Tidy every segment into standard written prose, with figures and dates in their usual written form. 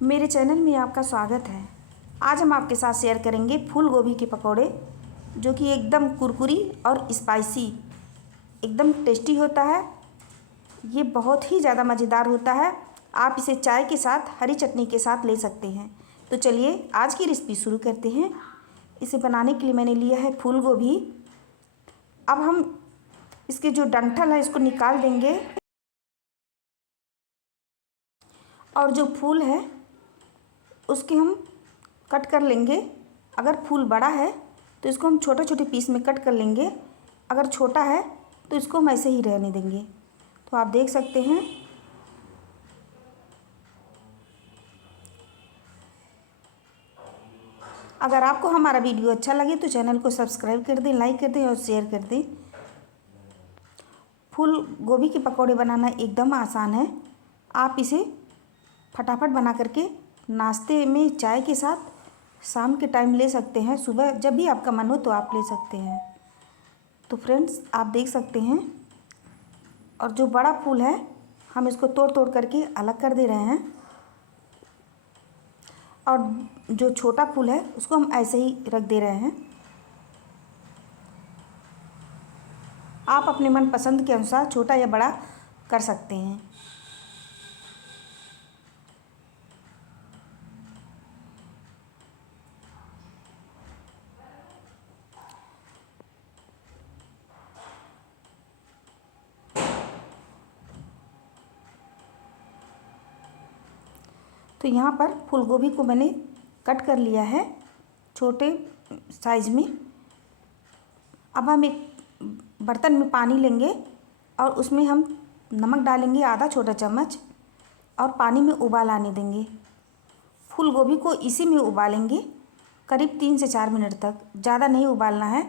मेरे चैनल में आपका स्वागत है। आज हम आपके साथ शेयर करेंगे फूल गोभी के पकौड़े, जो कि एकदम कुरकुरी और स्पाइसी एकदम टेस्टी होता है। ये बहुत ही ज़्यादा मज़ेदार होता है। आप इसे चाय के साथ, हरी चटनी के साथ ले सकते हैं। तो चलिए आज की रेसिपी शुरू करते हैं। इसे बनाने के लिए मैंने लिया है फूल गोभी। अब हम इसके जो डंठल है इसको निकाल देंगे, और जो फूल है उसके हम कट कर लेंगे। अगर फूल बड़ा है तो इसको हम छोटे छोटे पीस में कट कर लेंगे, अगर छोटा है तो इसको हम ऐसे ही रहने देंगे। तो आप देख सकते हैं। अगर आपको हमारा वीडियो अच्छा लगे तो चैनल को सब्सक्राइब कर दें, लाइक कर दें और शेयर कर दें। फूल गोभी के पकौड़े बनाना एकदम आसान है। आप इसे फटाफट बना करके नाश्ते में, चाय के साथ, शाम के टाइम ले सकते हैं। सुबह जब भी आपका मन हो तो आप ले सकते हैं। तो फ्रेंड्स आप देख सकते हैं, और जो बड़ा फूल है हम इसको तोड़ तोड़ करके अलग कर दे रहे हैं, और जो छोटा फूल है उसको हम ऐसे ही रख दे रहे हैं। आप अपने मन पसंद के अनुसार छोटा या बड़ा कर सकते हैं। तो यहाँ पर फूल गोभी को मैंने कट कर लिया है छोटे साइज़ में। अब हम एक बर्तन में पानी लेंगे और उसमें हम नमक डालेंगे आधा छोटा चम्मच, और पानी में उबाल आने देंगे। फूल गोभी को इसी में उबालेंगे करीब 3 से 4 मिनट तक। ज़्यादा नहीं उबालना है,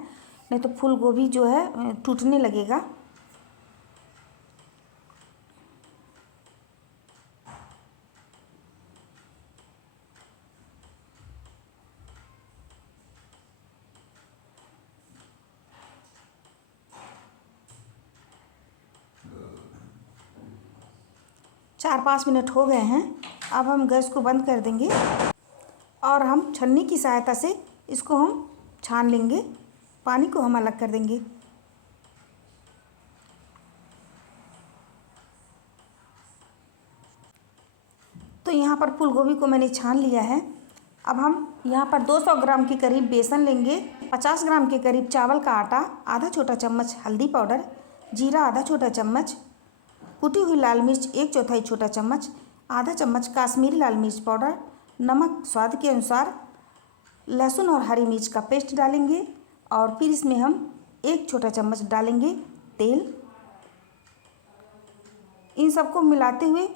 नहीं तो फूल गोभी जो है टूटने लगेगा। चार 5 मिनट हो गए हैं। अब हम गैस को बंद कर देंगे और हम छन्नी की सहायता से इसको हम छान लेंगे। पानी को हम अलग कर देंगे। तो यहाँ पर फूल गोभी को मैंने छान लिया है। अब हम यहाँ पर 200 ग्राम के करीब बेसन लेंगे, 50 ग्राम के करीब चावल का आटा, आधा छोटा चम्मच हल्दी पाउडर, जीरा आधा छोटा चम्मच, कुटी हुई लाल मिर्च 1/4 छोटा चम्मच, आधा चम्मच काश्मीरी लाल मिर्च पाउडर, नमक स्वाद के अनुसार, लहसुन और हरी मिर्च का पेस्ट डालेंगे, और फिर इसमें हम 1 छोटा चम्मच डालेंगे तेल। इन सबको मिलाते हुए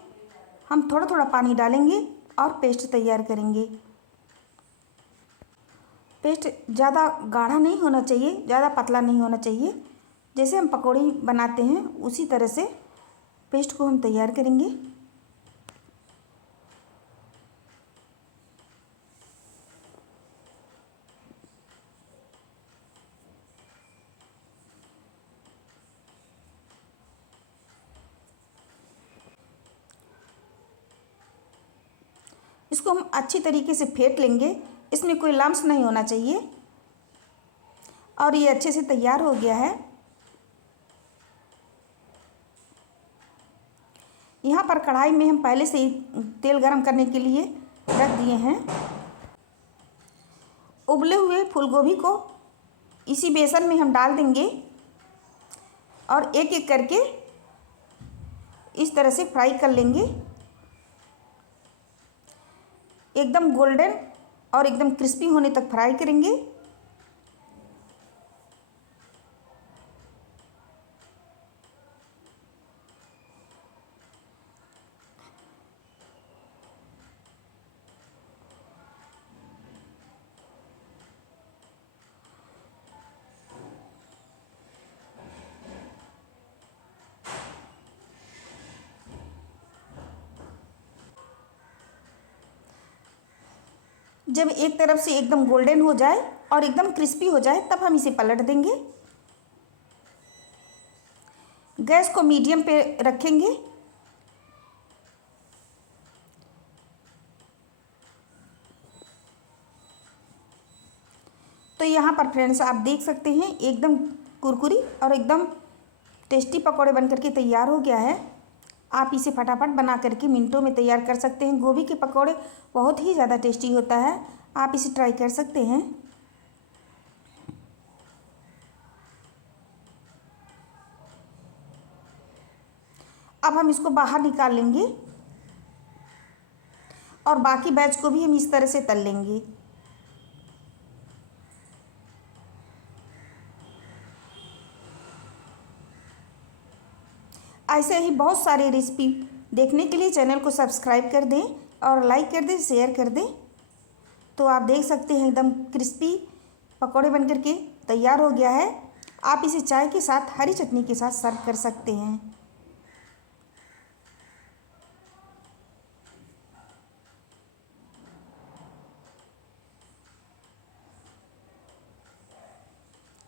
हम थोड़ा थोड़ा पानी डालेंगे और पेस्ट तैयार करेंगे। पेस्ट ज़्यादा गाढ़ा नहीं होना चाहिए, ज़्यादा पतला नहीं होना चाहिए। जैसे हम पकौड़ी बनाते हैं उसी तरह से पेस्ट को हम तैयार करेंगे। इसको हम अच्छी तरीके से फेंट लेंगे, इसमें कोई लम्स नहीं होना चाहिए। और ये अच्छे से तैयार हो गया है। यहाँ पर कढ़ाई में हम पहले से ही तेल गरम करने के लिए रख दिए हैं। उबले हुए फूल गोभी को इसी बेसन में हम डाल देंगे, और एक एक करके इस तरह से फ्राई कर लेंगे। एकदम गोल्डन और एकदम क्रिस्पी होने तक फ्राई करेंगे। जब एक तरफ से एकदम गोल्डन हो जाए और एकदम क्रिस्पी हो जाए तब हम इसे पलट देंगे। गैस को मीडियम पे रखेंगे। तो यहाँ पर फ्रेंड्स आप देख सकते हैं एकदम कुरकुरी और एकदम टेस्टी पकौड़े बन करके तैयार हो गया है। आप इसे फटाफट बना करके मिनटों में तैयार कर सकते हैं। गोभी के पकौड़े बहुत ही ज़्यादा टेस्टी होता है, आप इसे ट्राई कर सकते हैं। अब हम इसको बाहर निकाल लेंगे और बाकी बैच को भी हम इस तरह से तल लेंगे। ऐसे ही बहुत सारे रेसिपी देखने के लिए चैनल को सब्सक्राइब कर दें और लाइक कर दें, शेयर कर दें। तो आप देख सकते हैं एकदम क्रिस्पी पकौड़े बनकर के तैयार हो गया है। आप इसे चाय के साथ, हरी चटनी के साथ सर्व कर सकते हैं।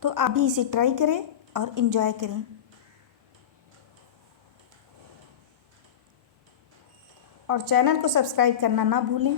तो आप भी इसे ट्राई करें और इन्जॉय करें। और चैनल को सब्सक्राइब करना ना भूलें।